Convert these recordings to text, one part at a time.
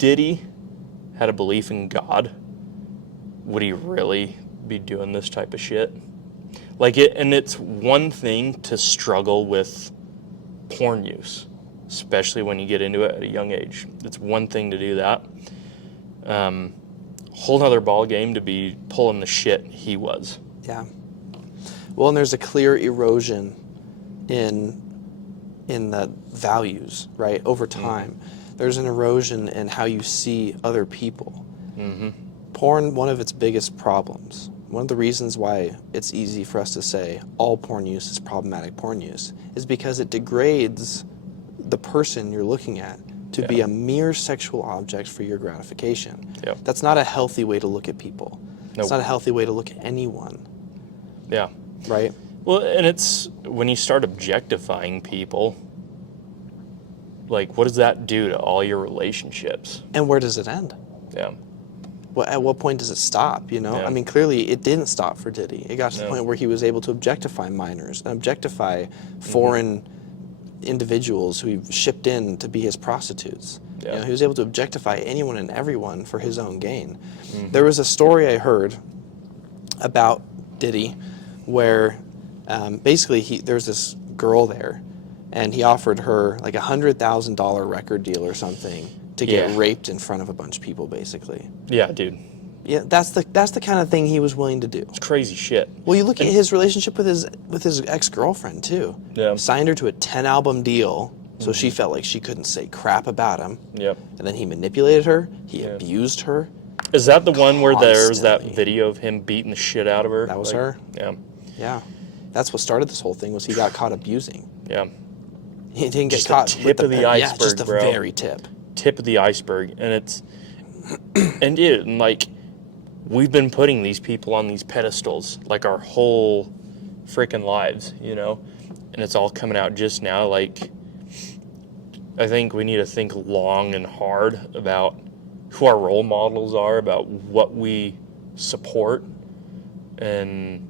Diddy had a belief in God, would he really be doing this type of shit? Like and it's one thing to struggle with porn use, especially when you get into it at a young age. It's one thing to do that. Whole nother ball game to be pulling the shit he was. Yeah. Well, and there's a clear erosion in the values, right? Over time, there's an erosion in how you see other people. Porn, one of its biggest problems, one of the reasons why it's easy for us to say all porn use is problematic porn use, is because it degrades the person you're looking at to be a mere sexual object for your gratification. That's not a healthy way to look at people. It's not a healthy way to look at anyone. Yeah. Right? Well, and it's when you start objectifying people, like, what does that do to all your relationships? And where does it end? Yeah. Well, at what point does it stop, you know? Yeah. I mean, clearly it didn't stop for Diddy. It got to the point where he was able to objectify minors and objectify foreign individuals who he shipped in to be his prostitutes. You know, he was able to objectify anyone and everyone for his own gain. There was a story I heard about Diddy where basically there's this girl there, and he offered her like $100,000 record deal or something to get raped in front of a bunch of people, basically. Yeah, dude. Yeah, that's the kind of thing he was willing to do. It's crazy shit. Well, you look at his relationship with his ex-girlfriend too. Yeah. Signed her to a 10-album deal, so she felt like she couldn't say crap about him. Yep. And then he manipulated her. He abused her. Is that the one where there's that Constantly. video of him beating the shit out of her? That was her. Yeah. Yeah. That's what started this whole thing, was he got caught abusing. Yeah. He didn't get Just caught the tip with of the iceberg, yeah, just the bro. very tip. Tip of the iceberg. And it's, and dude, and like, we've been putting these people on these pedestals like our whole freaking lives, you know? And it's all coming out just now. Like, I think we need to think long and hard about who our role models are, about what we support. And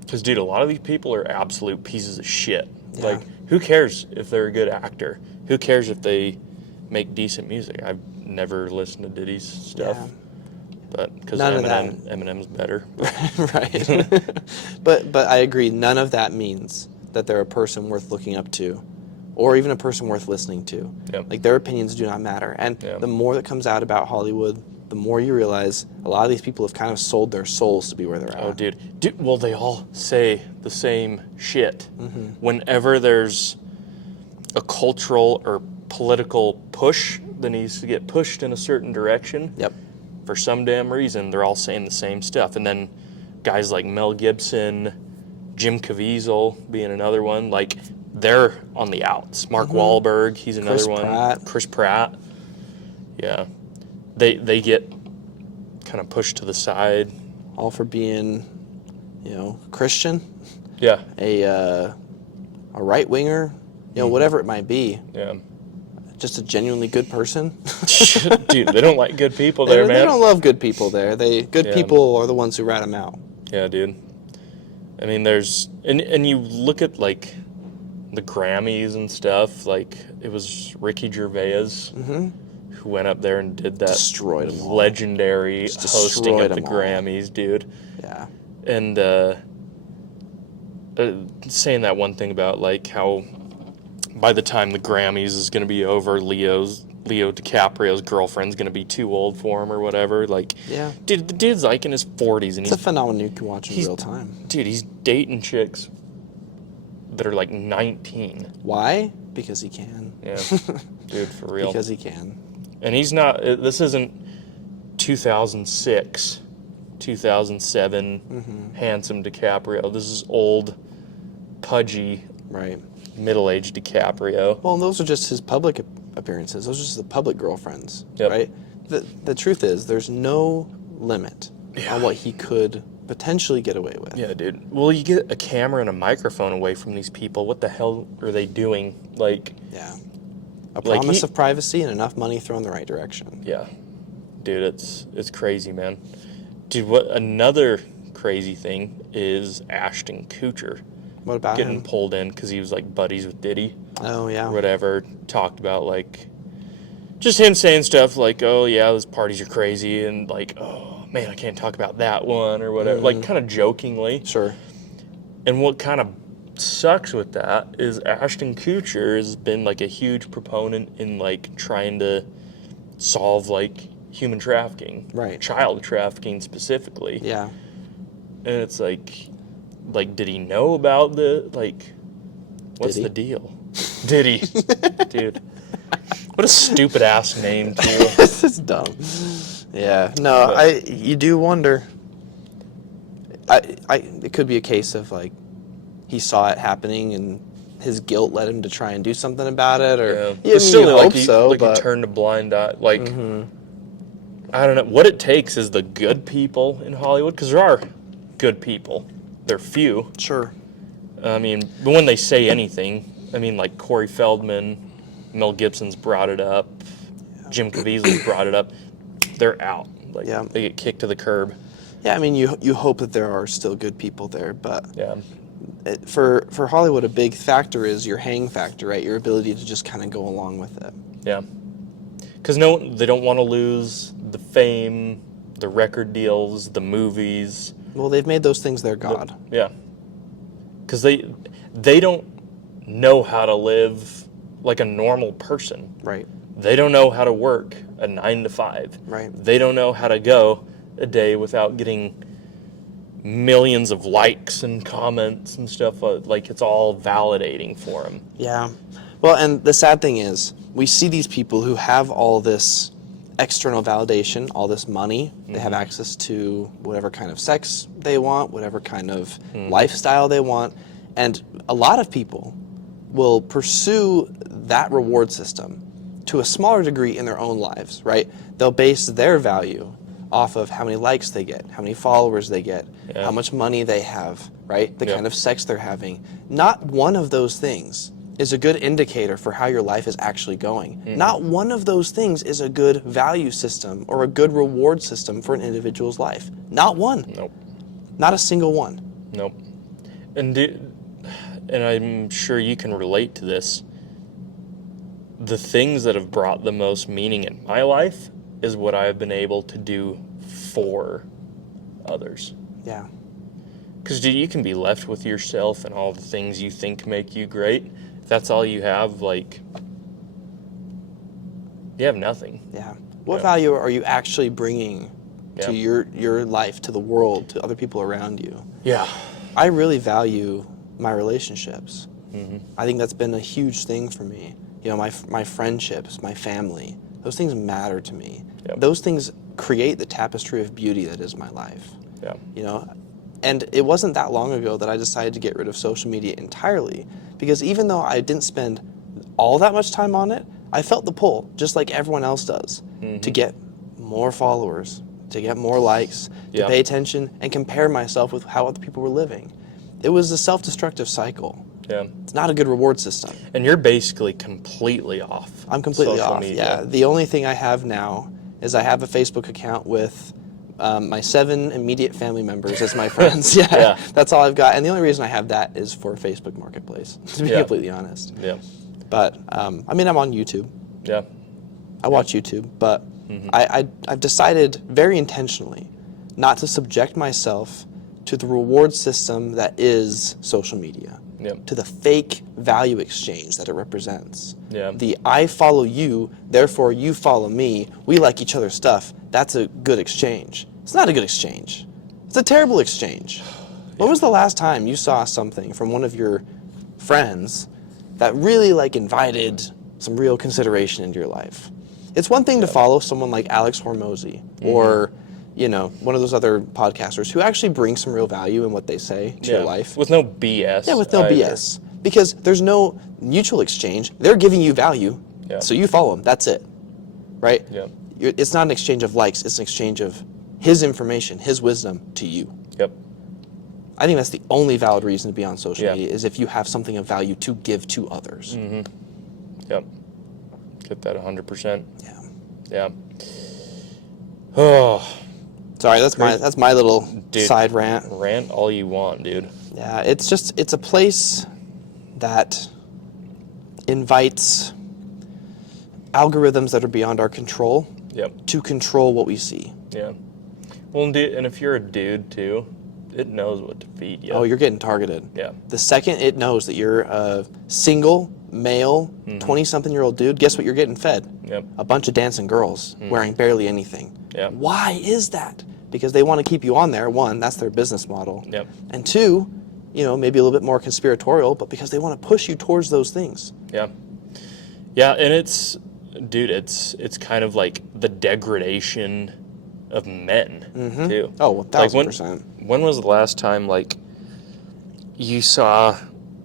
because, dude, a lot of these people are absolute pieces of shit. Yeah. Like, who cares if they're a good actor? Who cares if they make decent music? I've never listened to Diddy's stuff. Yeah. But because None of that. Eminem's better. Right. But I agree, none of that means that they're a person worth looking up to, or even a person worth listening to. Yep. Like, their opinions do not matter. And the more that comes out about Hollywood, the more you realize a lot of these people have kind of sold their souls to be where they're at. Oh, dude. Well, they all say the same shit. Whenever there's a cultural or political push that needs to get pushed in a certain direction, Yep. for some damn reason, they're all saying the same stuff. And then guys like Mel Gibson, Jim Caviezel being another one, like, they're on the outs. Mark Wahlberg, he's another one. Pratt. Chris Pratt. Yeah. They get kind of pushed to the side. All for being, you know, Christian, Yeah. a right-winger, you know, whatever it might be. Yeah. Just a genuinely good person. Dude, they don't like good people there, man. They don't love good people there. Good people are the ones who rat them out. Yeah, dude. I mean, there's... And you look at, like, the Grammys and stuff. Like, it was Ricky Gervais who went up there and did that Destroyed them all. legendary hosting of the them all. Grammys, dude. Yeah. And saying that one thing about, like, how by the time the Grammys is going to be over, Leo DiCaprio's girlfriend's going to be too old for him or whatever. Like, Yeah. dude, the dude's like in his 40s and It's a phenomenon you can watch in real time. Dude, he's dating chicks that are like 19. Why? Because he can. Yeah, dude, for real. Because he can. And he's not, this isn't 2006, 2007 handsome DiCaprio. This is old, pudgy, Right. middle-aged DiCaprio. Well, and those are just his public appearances. Those are just the public girlfriends, Yep. right? The truth is, there's no limit on what he could potentially get away with. Yeah, dude. Well, you get a camera and a microphone away from these people. What the hell are they doing? Like, Yeah. A Like, promise of privacy and enough money thrown the right direction. yeah. Dude, it's crazy, man. Dude, what another crazy thing is Ashton Kutcher What about getting him? pulled in because he was like buddies with Diddy Oh, or yeah. whatever. Talked about like just him saying stuff like, oh, yeah, those parties are crazy, and like, oh, man, I can't talk about that one, or whatever, like, kind of jokingly. Sure. And what kind of sucks with that is Ashton Kutcher has been, like, a huge proponent in, like, trying to solve, like, human trafficking. Right. Child trafficking, specifically. Yeah. And it's like, did he know about the, like, what's Diddy? the deal? Diddy. Dude. What a stupid ass name, too. This is dumb. Yeah. No, you do wonder. It could be a case of, like, he saw it happening and his guilt led him to try and do something about it, or But still, hope so. He turned a blind eye. Like, I don't know. What it takes is the good people in Hollywood, because there are good people. They're few. Sure. I mean, but when they say anything, I mean, like Corey Feldman, Mel Gibson's brought it up, Jim Caviezel's brought it up. They're out. Like, they get kicked to the curb. Yeah, I mean, you hope that there are still good people there, but Yeah. For Hollywood, a big factor is your hang factor, right? Your ability to just kind of go along with it. Yeah. Because they don't want to lose the fame, the record deals, the movies. Well, they've made those things their god. Yeah. Because they don't know how to live like a normal person. Right. They don't know how to work a 9 to 5. Right. They don't know how to go a day without getting millions of likes and comments and stuff. Like, it's all validating for them. Yeah. Well, and the sad thing is, we see these people who have all this external validation, all this money. They have access to whatever kind of sex they want, whatever kind of lifestyle they want. And a lot of people will pursue that reward system to a smaller degree in their own lives, right? They'll base their value off of how many likes they get, how many followers they get, how much money they have, right? The kind of sex they're having. Not one of those things is a good indicator for how your life is actually going. Not one of those things is a good value system or a good reward system for an individual's life. Not one. Nope. Not a single one. Nope. And I'm sure you can relate to this. The things that have brought the most meaning in my life is what I've been able to do for others. Yeah. Because you can be left with yourself and all the things you think make you great. If that's all you have, like, you have nothing. Yeah. What value are you actually bringing to your life, to the world, to other people around you? Yeah. I really value my relationships. I think that's been a huge thing for me. You know, my friendships, my family, those things matter to me. Yep. Those things create the tapestry of beauty that is my life. Yeah. You know, and it wasn't that long ago that I decided to get rid of social media entirely, because even though I didn't spend all that much time on it, I felt the pull, just like everyone else does, to get more followers, to get more likes, to pay attention and compare myself with how other people were living. It was a self-destructive cycle. Yeah. It's not a good reward system. And you're basically completely off. I'm completely social off. media. Yeah. The only thing I have now is I have a Facebook account with my 7 immediate family members as my friends. Yeah. That's all I've got. And the only reason I have that is for Facebook Marketplace, to be completely honest. Yeah. But, I mean, I'm on YouTube. Yeah. I watch YouTube, but I've decided very intentionally not to subject myself to the reward system that is social media, to the fake value exchange that it represents. The I follow you, therefore you follow me, we like each other's stuff, that's a good exchange. It's not a good exchange. It's a terrible exchange. When was the last time you saw something from one of your friends that really like invited some real consideration into your life? It's one thing to follow someone like Alex Hormozy or, you know, one of those other podcasters who actually bring some real value in what they say to your life. With no BS. Yeah, with no BS. Because there's no mutual exchange. They're giving you value, so you follow them. That's it. Right? Yeah. It's not an exchange of likes. It's an exchange of his information, his wisdom to you. Yep. I think that's the only valid reason to be on social media, is if you have something of value to give to others. Yep. Get that 100%. Yeah. Yeah. Oh. Sorry, that's my little side rant. Rant all you want, dude. Yeah, it's a place that invites algorithms that are beyond our control Yep. to control what we see. Yeah. Well, and if you're a dude too, it knows what to feed you. Oh, you're getting targeted. Yeah. The second it knows that you're a single, male, 20-something-year-old dude, guess what you're getting fed? Yep. A bunch of dancing girls wearing barely anything. Yeah. Why is that? Because they want to keep you on there. One, that's their business model. Yep. And two, maybe a little bit more conspiratorial, but because they want to push you towards those things. Yeah. Yeah, and it's kind of like the degradation of men too. Oh, 1,000%. When was the last time like you saw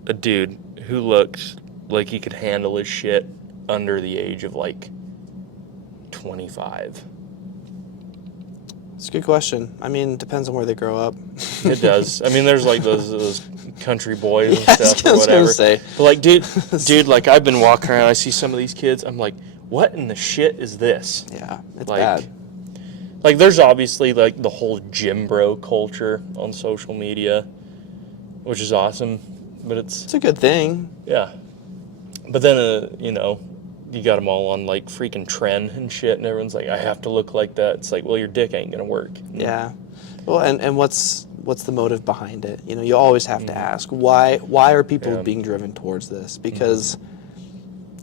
a dude who looked like he could handle his shit under the age of like 25? It's a good question. I mean, it depends on where they grow up. It does. I mean, there's like those country boys and Yeah, stuff I or was gonna whatever. say. But like, dude, like I've been walking around, I see some of these kids, I'm like, what in the shit is this? Yeah, it's Like, bad. Like, there's obviously like the whole gym bro culture on social media, which is awesome, but It's a good thing. yeah. But then, you got them all on like freaking trend and shit, and everyone's like, I have to look like that. It's like, well, your dick ain't gonna work. Yeah. Well, and what's the motive behind it? You always have to ask, why are people being driven towards this? Because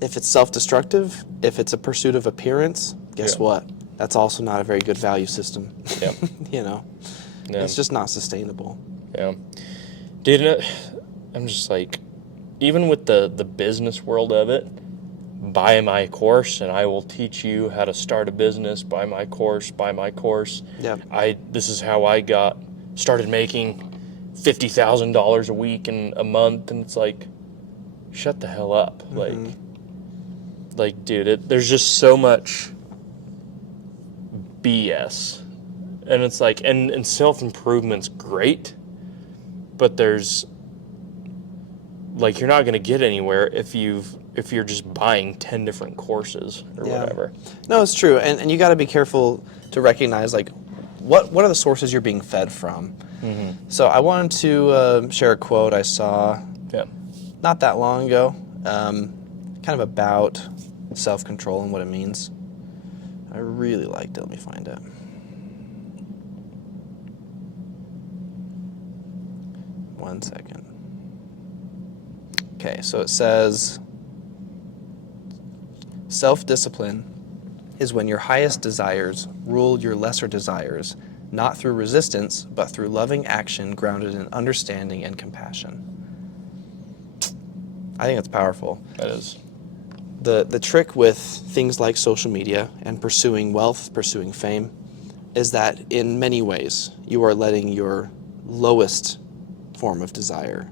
if it's self-destructive, if it's a pursuit of appearance, guess what? That's also not a very good value system. Yep. Yeah. It's just not sustainable. Yeah. Dude, I'm just like, even with the business world of it, buy my course and I will teach you how to start a business. Buy my course. Yep. This is how I started making $50,000 a week and a month, and it's like, shut the hell up. Like, dude, there's just so much BS, and it's like, and self-improvement's great, but there's like, you're not going to get anywhere if you're just buying 10 different courses or whatever. No, it's true, and you got to be careful to recognize like what are the sources you're being fed from. So I wanted to share a quote I saw not that long ago, kind of about self-control and what it means. I really liked it. Let me find it. One second. Okay, so it says, self-discipline is when your highest desires rule your lesser desires, not through resistance, but through loving action grounded in understanding and compassion. I think that's powerful. That is. The trick with things like social media and pursuing wealth, pursuing fame, is that in many ways you are letting your lowest form of desire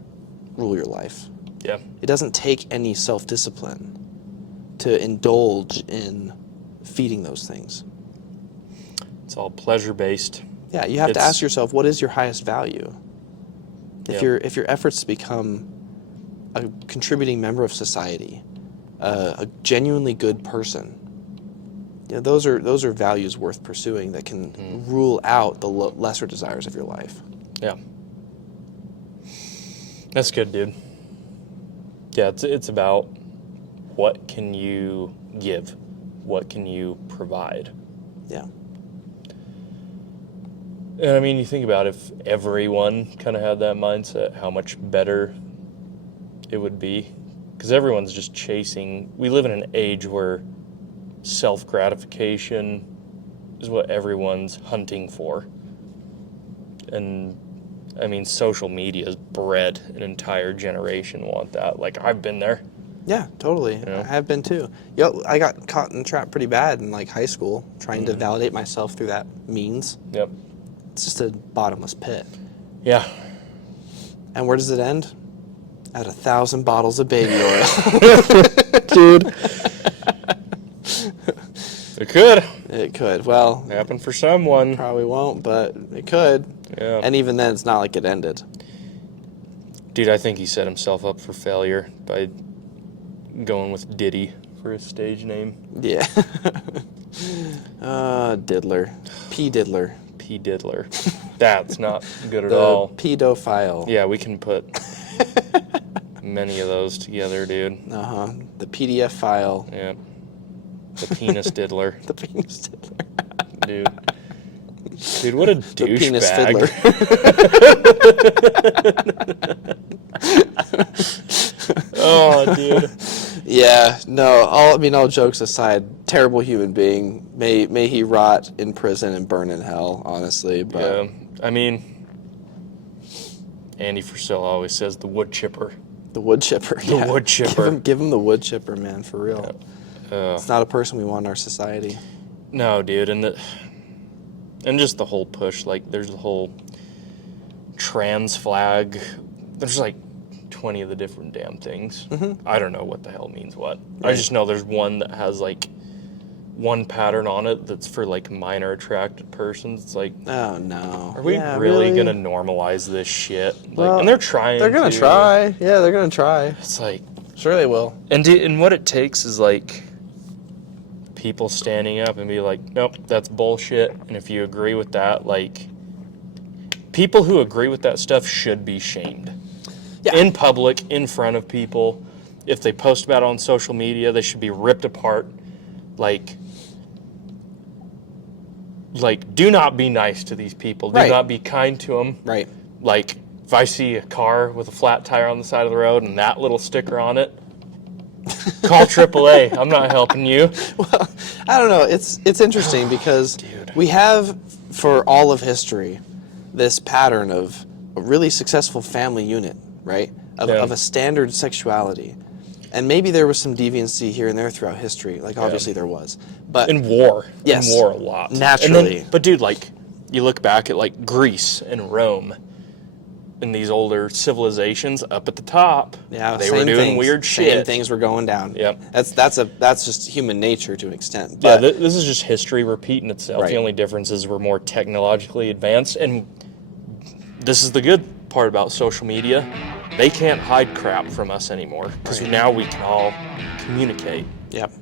rule your life. Yeah. It doesn't take any self-discipline to indulge in feeding those things. It's all pleasure-based. Yeah, you have to ask yourself, what is your highest value? If your efforts to become a contributing member of society, a genuinely good person, those are values worth pursuing that can rule out the lesser desires of your life. Yeah. That's good, dude. Yeah, it's about what can you give, what can you provide. Yeah. And I mean, you think about if everyone kind of had that mindset, how much better it would be. Because everyone's just chasing. We live in an age where self-gratification is what everyone's hunting for. And I mean, social media has bred an entire generation want that. Like, I've been there. Yeah, totally. I have been too. I got caught in the trap pretty bad in like high school, trying to validate myself through that means. Yep. It's just a bottomless pit. Yeah. And where does it end? At 1,000 bottles of baby oil. Dude. It could. It could. Well, Happen for someone. probably won't, but it could. Yeah. And even then, it's not like it ended. Dude, I think he set himself up for failure by going with Diddy for his stage name. Yeah. Diddler. P. Diddler. P. Diddler. That's not good at The all. pedophile. Yeah, we can put many of those together, dude. The PDF file. Yeah. The penis diddler. The penis diddler. Dude, what a The penis douchebag. fiddler. Oh, dude. Yeah, no, all jokes aside, terrible human being. May he rot in prison and burn in hell, honestly. But Yeah, I mean, Andy Frisell always says the wood chipper. the wood chipper. The wood chipper. Give him the wood chipper, man, for real. Yeah. It's not a person we want in our society. No, dude, and just the whole push, like, there's the whole trans flag. There's like 20 of the different damn things. Mm-hmm. I don't know what the hell means what. Right. I just know there's one that has like one pattern on it that's for like minor attracted persons. It's like, Oh no. are we Yeah, really gonna normalize this shit? Like, Well, and they're trying. They're gonna to. try. Yeah, they're gonna try. It's like, Sure they will. and what it takes is like people standing up and be like, nope, that's bullshit. And if you agree with that, like, people who agree with that stuff should be shamed. Yeah. In public, in front of people. If they post about it on social media, they should be ripped apart. Like, do not be nice to these people. Do Right. not be kind to them. Right. Like, if I see a car with a flat tire on the side of the road and that little sticker on it, call AAA. I'm not helping you. Well, I don't know. It's interesting because Dude. we have, for all of history, this pattern of a really successful family unit, right? Of, Yeah. of a standard sexuality. And maybe there was some deviancy here and there throughout history. Like, obviously there was. But In war. Yes. In war a lot. Naturally. But dude, like, you look back at like Greece and Rome and these older civilizations up at the top. yeah, they same were doing things. weird Same shit. things were going down. Yep. That's just human nature to an extent. Yeah, But this is just history repeating itself. Right. The only difference is we're more technologically advanced, and this is the good part about social media. They can't hide crap from us anymore because now we can all communicate. Yep.